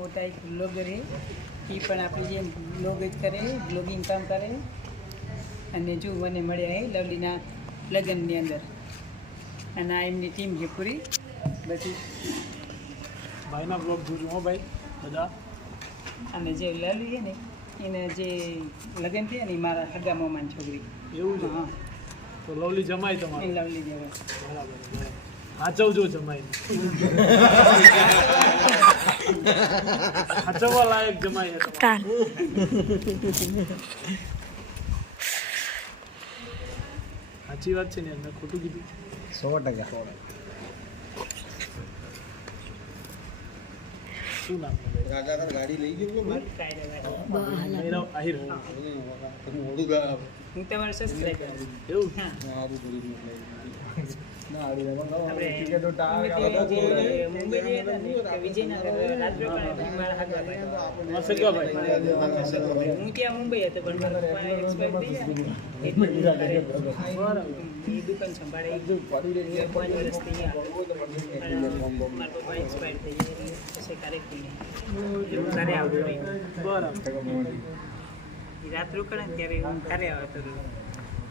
મોટા એક બ્લોગર છે. એ પણ આપણે જેમ બ્લોગ જ કરે બ્લોગિંગ કામ કરે. અને જો મને મળ્યા એ લવલીના લગ્નની અંદર. અને આ એમની ટીમ છે પૂરી. બધી. ભાઈના બ્લોગ જોજો હો ભાઈ બધા. અને જે લવલી છે ને એને જે લગ્ન થયા ને મારા હગા મામાની છોકરી. એવું છે? હા. તો લવલી જમાય એ તમારે લવલી જમાય. બરાબર બરાબર. સાચવજો જમાઈ લાયક છે સાચી વાત છે ને એમને ખોટું કીધું. સો ટકા શું નામ ગાડી લઈ ગયો આહિર હું. તમારો સબસ્ક્રાઈબર એવું હા હું ત્યાં મુંબઈ હતો પણ દુકાન સંભાળે. પાંચ વર્ષથી અહીંયા અને મારા પપ્પા એક્સપાયર થઈ ગયા. પછી ક્યારેક નહીં હું ઘરે આવતો બરાબર. રાત રોકાણ ત્યારે હું ઘરે આવતો રહ્યો.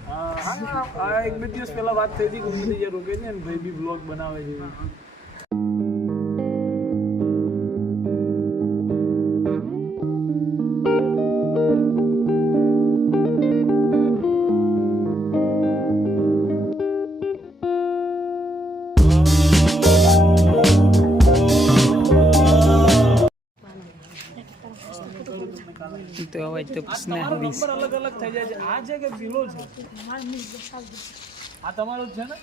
હા એક બે દિવસ પહેલા વાત થઈ હતી કે હું રોકે ને અને ભાઈ બી બ્લોગ બનાવે છે. તો અવાજ તો કૃષ્ણ વીસ અલગ અલગ થઈ જાય છે. આ છે કે પીળો છે. આ તમારો જ છે ને?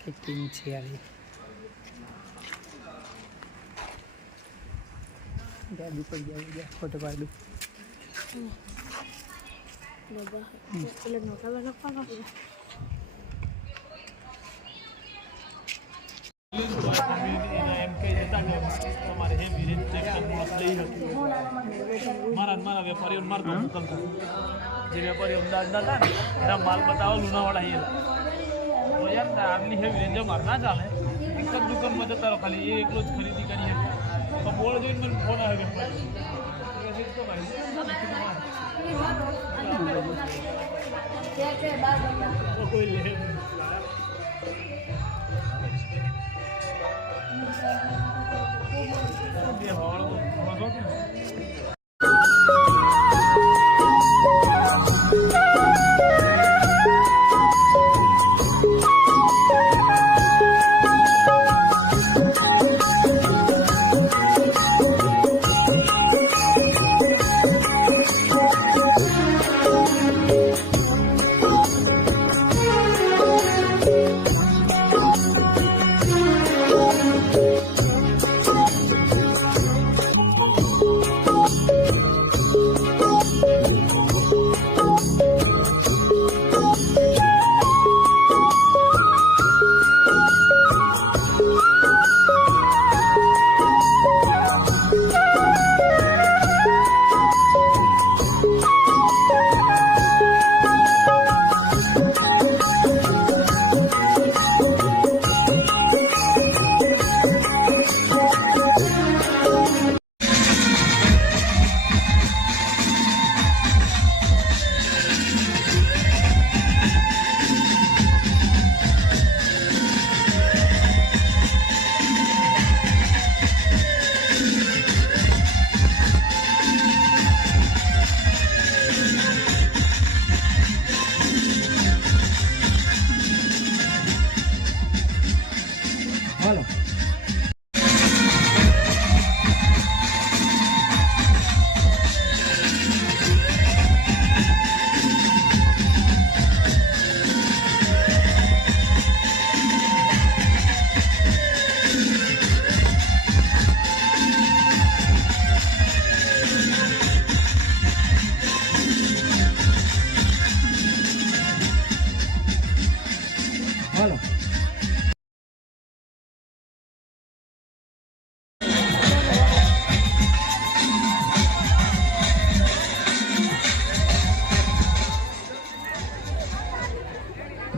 કે ટીમ છે આવી. ગાડી પર ગયા ગયા ફોટો પાડી. એમ મારા મારા વેપારીઓ માર તો મોકલતા જે વેપારીઓ અમદાવાદના હતા ને, એના માલ બતાવો લુણાવાડા અહીંયા. તો યાર આટલી હેવી રેન્જ માર ના ચાલે. એક જ દુકાનમાં જતા રહો, ખાલી એ એકલો જ ખરીદી કરી તો બોર્ડ જોઈને મને ફોન આવે વેપારી કોઈ લે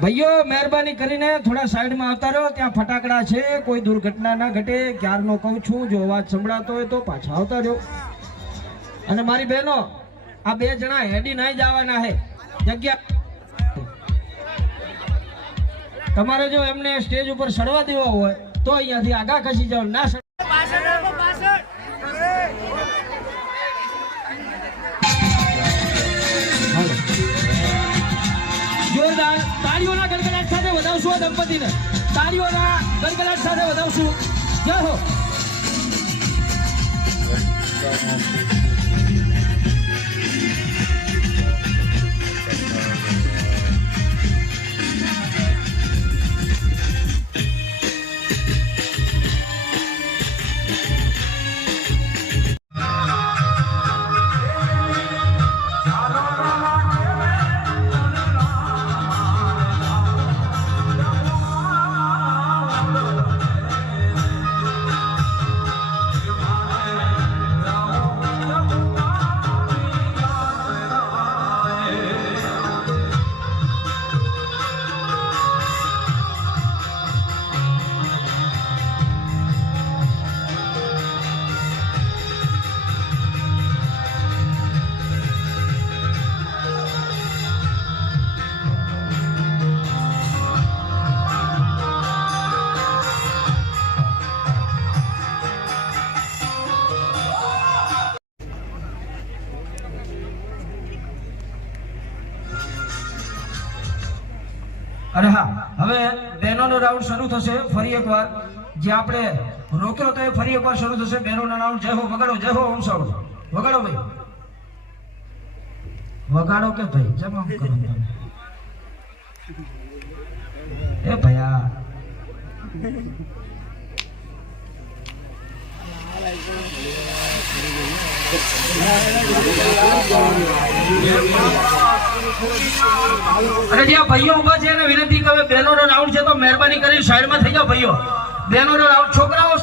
ભાઈઓ, મહેરબાની કરીને થોડા સાઈડમાં આવતા રહો. ત્યાં ફટાકડા છે, કોઈ દુર્ઘટના ના ઘટે. ક્યારનો કહું છું, જો અવાજ સંભળાતો હોય તો પાછા આવતા રહો. અને મારી બહેનો, આ બે જણા હેડી નહીં જવાના હે. જગ્યા તમારે જો એમને સ્ટેજ ઉપર સડવા દેવા હોય, તો અહીંયાથી આગા ખસી જાઓ. ના સડ- તાળીઓના ગડગડાટ સાથે વધાવશું આ દંપતીને. તાળીઓના ગડગડાટ સાથે વધાવશું. જય હો. અને હા, હવે બહેનોનો રાઉન્ડ શરૂ થશે ફરી એકવાર. જે આપણે રોક્યો તો એ ફરી એકવાર શરૂ થશે. બહેનોનો રાઉન્ડ, જય હો, વગાડો, જય હો, ઓમ સાઉન્ડ. વગાડો ભાઈ. વગાડો કે ભાઈ, જેમ આમ કરો એ ભયા અને જ્યાં ભાઈઓ ઊભા છે એને વિનંતી કે હવે બહેનોનો રાઉન્ડ છે તો મહેરબાની કરી સાઈડમાં થઈ જાઓ ભાઈઓ. બહેનોનો રાઉન્ડ છોકરાઓ